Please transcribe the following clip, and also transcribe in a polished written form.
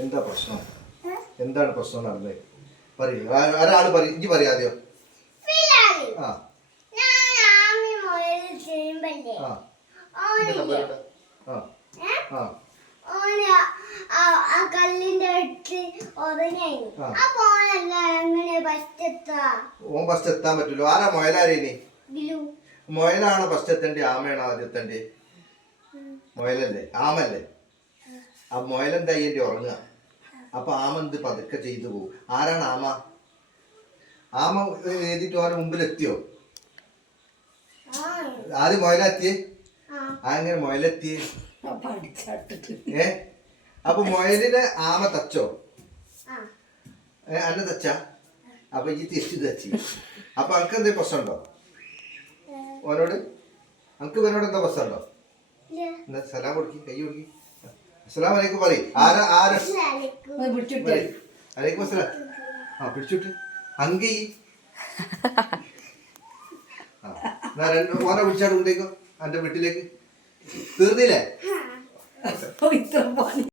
എന്താ പ്രശ്നം? എന്താണ് പ്രശ്നം നടന്നത്? പറയൂ, ഒരാള് പറയും, ഇജ്ജ് പറയാതെയോ. ആ ഓൻ ഫസ്റ്റ് എത്താൻ പറ്റൂലോ. ആരാ മൊയലാരേനി? മൊയലാണോ ഫസ്റ്റ് എത്തണ്ടേ, ആമയാണോ ആദ്യം എത്തണ്ടേ? മൊയലല്ലേ, ആമല്ലേ? ആ മൊയലെന്താ ചെയ്യേണ്ടി? ഉറങ്ങുക. അപ്പൊ ആമ എന്ത് പതുക്കെ ചെയ്തു പോകും. ആരാണ് ആമ? ആമ എഴുതിട്ട് ഓന്റെ മുമ്പിൽ എത്തിയോ? ആദ്യം മൊയലെത്തിയേ? അങ്ങനെ മൊയലെത്തിയേ? അപ്പൊ മൊയലിനെ ആമ തച്ചോ? അന്നെ തച്ച? അപ്പൊ ഈ തിരിച്ചു തച്ചി. അപ്പൊ അനക്ക് എന്തെങ്കിലും പ്രശ്നമുണ്ടോ ഓനോട്? അനക്ക് ഇവനോട് എന്താ പ്രശ്നമുണ്ടോ? എന്താ സലാം കൊടുക്കി, കൈ കൊടുക്കി, അസ്സലാമു അലൈക്കും പറയും. അലൈക്കും അസ്സലാം. ആ പിടിച്ചിട്ട് അങ്കി ഓനെ പിടിച്ചാട് കൊണ്ടേക്കോ എന്റെ വീട്ടിലേക്ക്. തീർന്നില്ലേ?